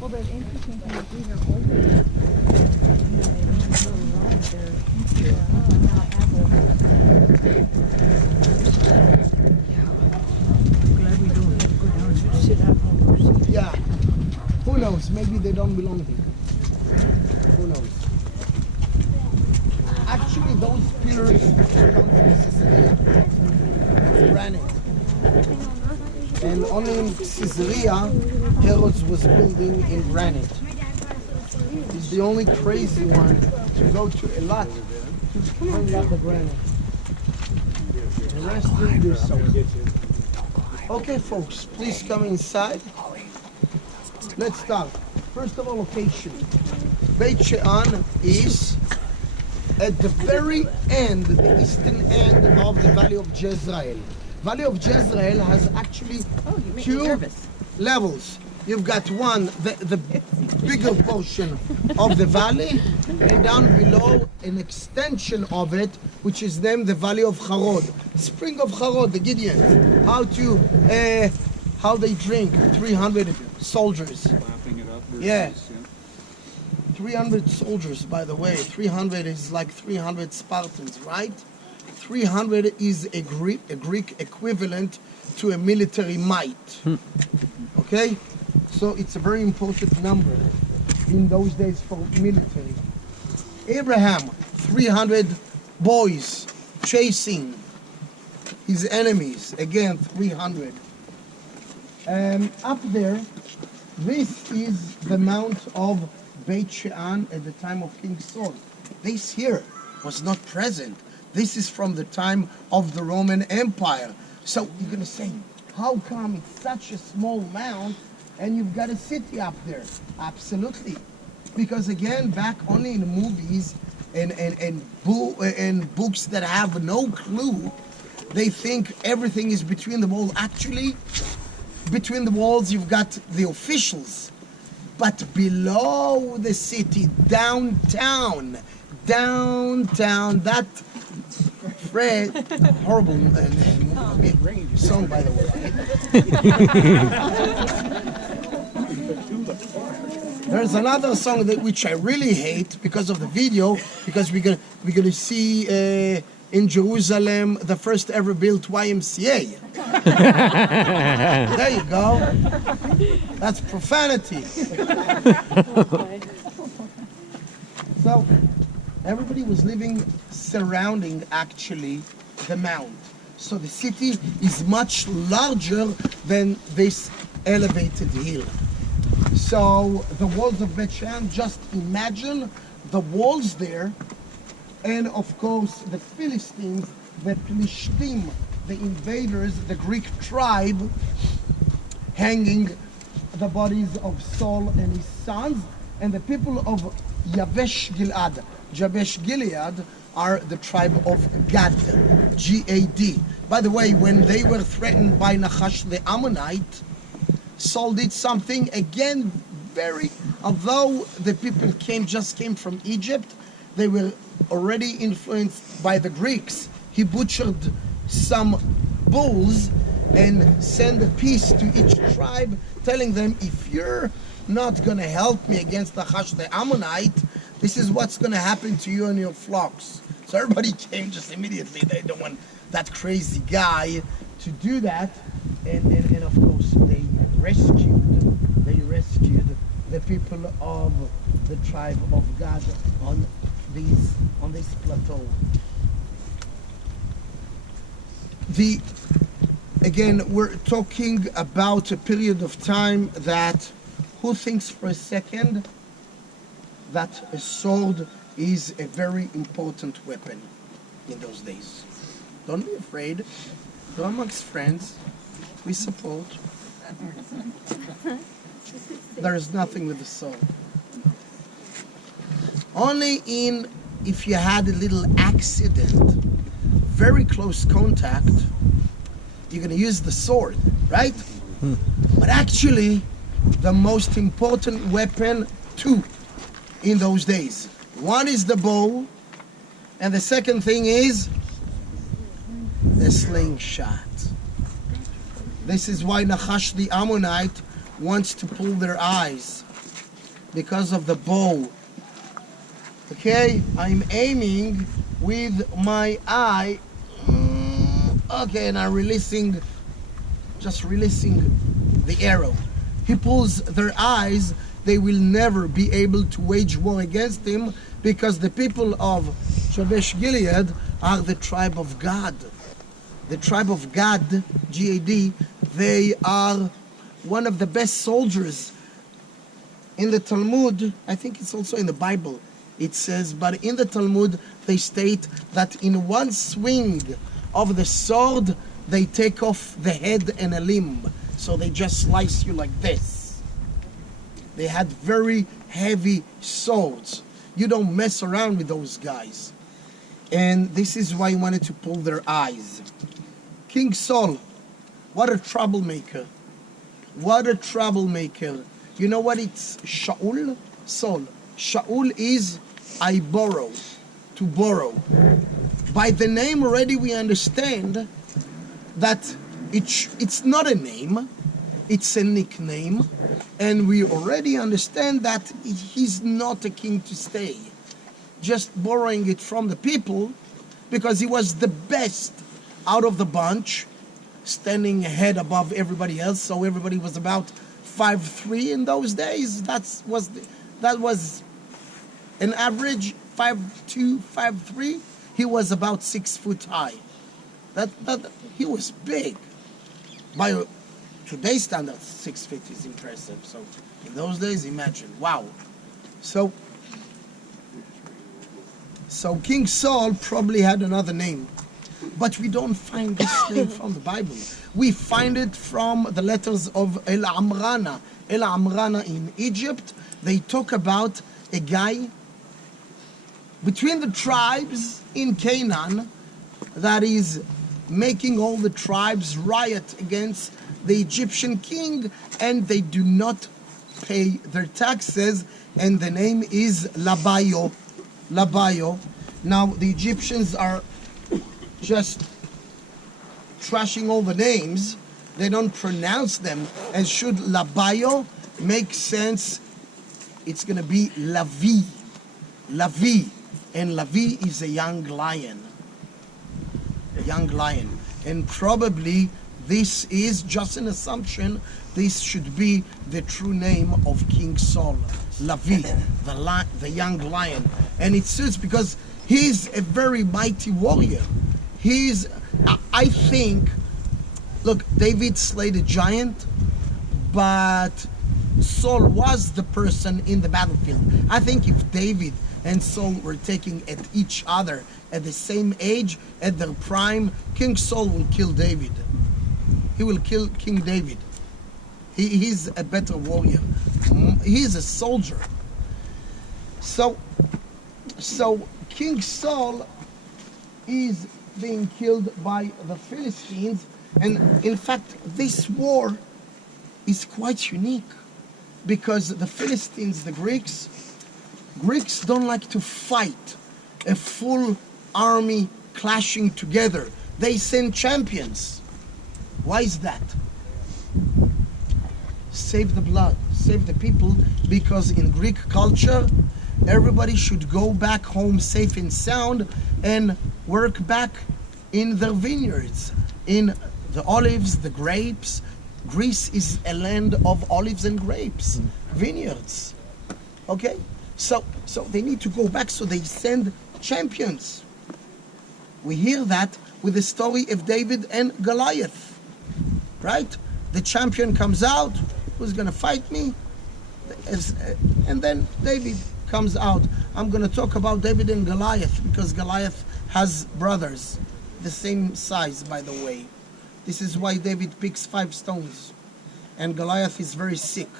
Well, the interesting thing is these are older. You know, they don't go along. They're not apples. I'm glad we don't have to go down and sit out on those seats. Yeah. Who knows? Maybe they don't belong here. Who knows? Actually, those pillars come from Caesarea. It's granite. And only in Caesarea, Herod was building in granite. He's the only crazy one to go to Eilat to find out the granite. The rest didn't do so. Okay, folks, please come inside. Let's start. First of all, location. Beit She'an is at the very end, the eastern end of the Valley of Jezreel. Valley of Jezreel has actually two levels. You've got one, the bigger portion of the valley, and down below an extension of it, which is named the Valley of Harod. Spring of Harod, the Gideons. How they drink, 300 soldiers. Lapping it up. Yeah. 300 soldiers, by the way. 300 is like 300 Spartans, right? 300 is a Greek equivalent to a military might. Okay? So it's a very important number in those days for military. Abraham, 300 boys chasing his enemies. Again, 300. Up there, this is the mount of Beit She'an at the time of King Saul. This here was not present. This is from the time of the Roman Empire. So you're going to say, how come it's such a small mount and you've got a city up there? Absolutely. Because again, back only in movies and books that have no clue, they think everything is between the walls. Actually, between the walls you've got the officials. But below the city, downtown, that Fred, horrible song, by the way. There's another song which I really hate because of the video, because we're gonna see in Jerusalem the first ever built YMCA. There you go. That's profanity. So everybody was living surrounding actually the mount. So the city is much larger than this elevated hill. So the walls of Beit She'an, just imagine the walls there, and of course the Philistines, the Plishtim, the invaders, the Greek tribe, hanging the bodies of Saul and his sons, and the people of Yavesh Gilad. Jabesh Gilead are the tribe of Gad, G-A-D. By the way, when they were threatened by Nachash the Ammonite, Saul did something again although the people just came from Egypt, they were already influenced by the Greeks. He butchered some bulls and sent a piece to each tribe telling them, if you're not going to help me against Nachash the Ammonite, this is what's going to happen to you and your flocks. So everybody came just immediately. They don't want that crazy guy to do that. And of course, they rescued the people of the tribe of Gad on this plateau. Again, we're talking about a period of time that, who thinks for a second that a sword is a very important weapon in those days? Don't be afraid. Go amongst friends. We support. There is nothing with the sword. Only if you had a little accident, very close contact, you're going to use the sword, right? But actually, the most important weapon, two, in those days. One is the bow, and the second thing is the slingshot. This is why Nachash the Ammonite wants to pull their eyes. because of the bow. Okay, I'm aiming with my eye. Okay, and I'm just releasing the arrow. He pulls their eyes. They will never be able to wage war against him, because the people of Jabesh Gilead are the tribe of Gad. The tribe of Gad, G-A-D, they are one of the best soldiers. In the Talmud, I think it's also in the Bible, it says, but in the Talmud, they state that in one swing of the sword, they take off the head and a limb. So they just slice you like this. They had very heavy swords. You don't mess around with those guys. And this is why he wanted to pull their eyes. King Saul, what a troublemaker. What a troublemaker. You know what it's Shaul? Saul. Shaul is I borrow, to borrow. By the name already we understand that it's not a name, it's a nickname, and we already understand that he's not a king to stay. Just borrowing it from the people, because he was the best out of the bunch, standing ahead above everybody else, so everybody was about 5'3" in those days. That was an average 5'2", 5'3". He was about 6 foot high. He was big. By today's standards, 6 feet is impressive. So in those days, imagine, wow. So King Saul probably had another name, but we don't find this name from the Bible. We find it from the letters of El Amrana. El Amrana in Egypt. They talk about a guy between the tribes in Canaan that is making all the tribes riot against the Egyptian king, and they do not pay their taxes, and the name is Labayo. Labayo. Now the Egyptians are just trashing all the names. They don't pronounce them, and should Labayo make sense, it's gonna be Lavi. Lavi. And Lavi is a young lion. A young lion. And probably this is just an assumption. This should be the true name of King Saul. Lavi, the young lion. And it suits because he's a very mighty warrior. I think, look, David slayed a giant, but Saul was the person in the battlefield. I think if David and Saul were taking at each other at the same age, at their prime, King Saul will kill David. He will kill King David. He's a better warrior. He's a soldier. So King Saul is being killed by the Philistines, and in fact this war is quite unique, because the Philistines, the Greeks don't like to fight a full army clashing together. They send champions. Why is that? Save the blood, save the people, because in Greek culture, everybody should go back home safe and sound and work back in their vineyards, in the olives, the grapes. Greece is a land of olives and grapes, vineyards. Okay? So they need to go back, so they send champions. We hear that with the story of David and Goliath, right? The champion comes out, who's gonna fight me? And then David comes out. I'm gonna talk about David and Goliath, because Goliath has brothers, the same size, by the way. This is why David picks 5 stones. And Goliath is very sick.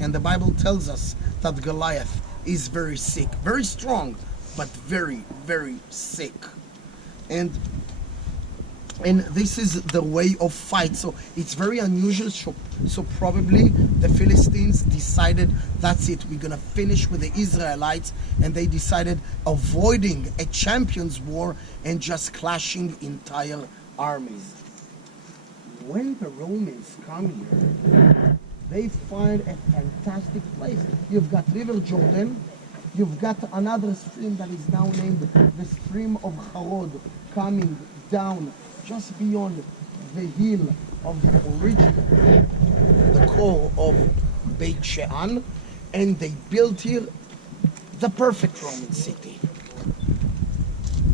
And the Bible tells us that Goliath is very sick. Very strong, but very, very sick. And this is the way of fight. So it's very unusual. So probably the Philistines decided, that's it, we're gonna finish with the Israelites, and they decided avoiding a champions war and just clashing entire armies. When the Romans come here, They find a fantastic place. You've got River Jordan. You've got another stream that is now named the Stream of Harod, coming down just beyond the hill of the original, the core of Beit She'an, and they built here the perfect Roman city.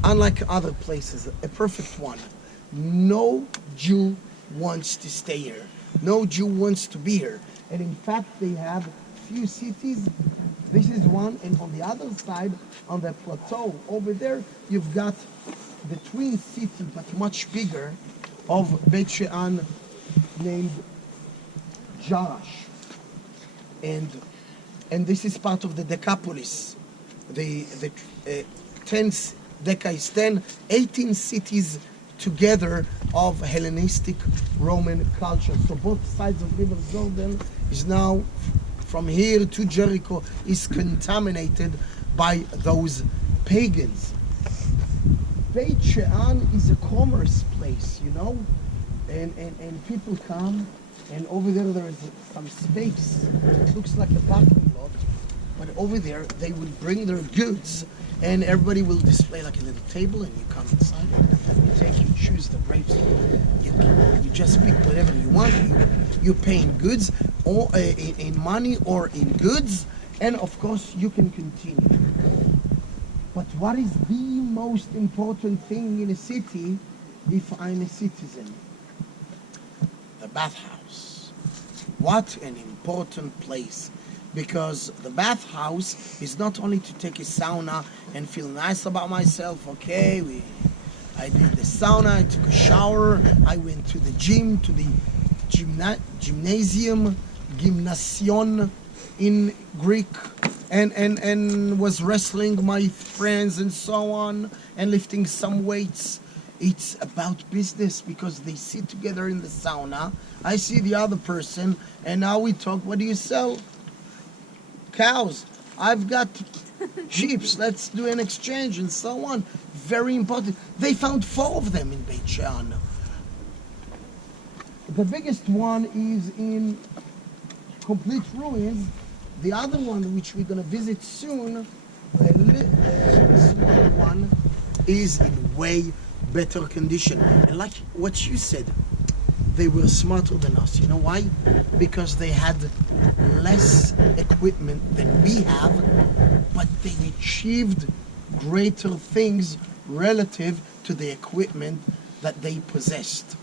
Unlike other places, a perfect one. No Jew wants to stay here. No Jew wants to be here. And in fact, they have few cities. This is one, and on the other side, on the plateau over there, you've got the twin city, but much bigger, of Beit She'an, named Jarash. And this is part of the Decapolis. The 10 Deca is 10, 18 cities together of Hellenistic Roman culture. So both sides of River Jordan is now, from here to Jericho, is contaminated by those pagans. Beit She'an is a commerce place, you know, and people come, and over there is some space. It looks like a parking lot, but over there they will bring their goods, and everybody will display like a little table, and you come inside, and you choose the grapes. You just pick whatever you want. You pay in goods, or in money, or in goods, and of course you can continue. But what is the most important thing in a city if I'm a citizen? The bathhouse. What an important place. Because the bathhouse is not only to take a sauna and feel nice about myself. Okay, I did the sauna, I took a shower, I went to the gym, to the gymnasium, gymnasion in Greek, and was wrestling my friends and so on, and lifting some weights. It's about business, because they sit together in the sauna. I see the other person, and now we talk. What do you sell? Cows. I've got sheep. Let's do an exchange and so on. Very important. They found 4 of them in Beit She'an. The biggest one is in complete ruins. The other one, which we're going to visit soon, the smaller one, is in way better condition. And like what you said, they were smarter than us. You know why? Because they had less equipment than we have, but they achieved greater things relative to the equipment that they possessed.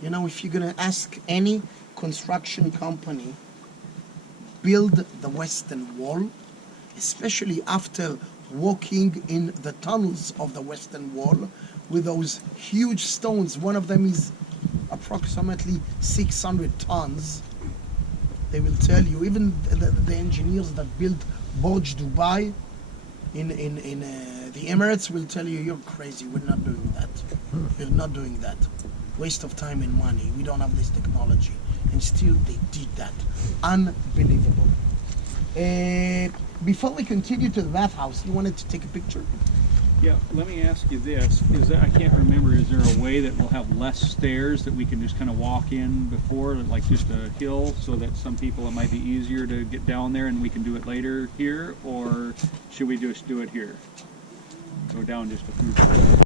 You know, if you're going to ask any construction company, build the Western Wall, especially after walking in the tunnels of the Western Wall with those huge stones. One of them is approximately 600 tons. They will tell you, even the engineers that built Burj Dubai in the Emirates will tell you, you're crazy, we're not doing that. We're not doing that. Waste of time and money. We don't have this technology. And still they did that. Unbelievable. Before we continue to the bathhouse, you wanted to take a picture? Yeah, let me ask you this. I can't remember, is there a way that we'll have less stairs that we can just kind of walk in before, like just a hill, so that some people it might be easier to get down there and we can do it later here? Or should we just do it here? Go down just a few.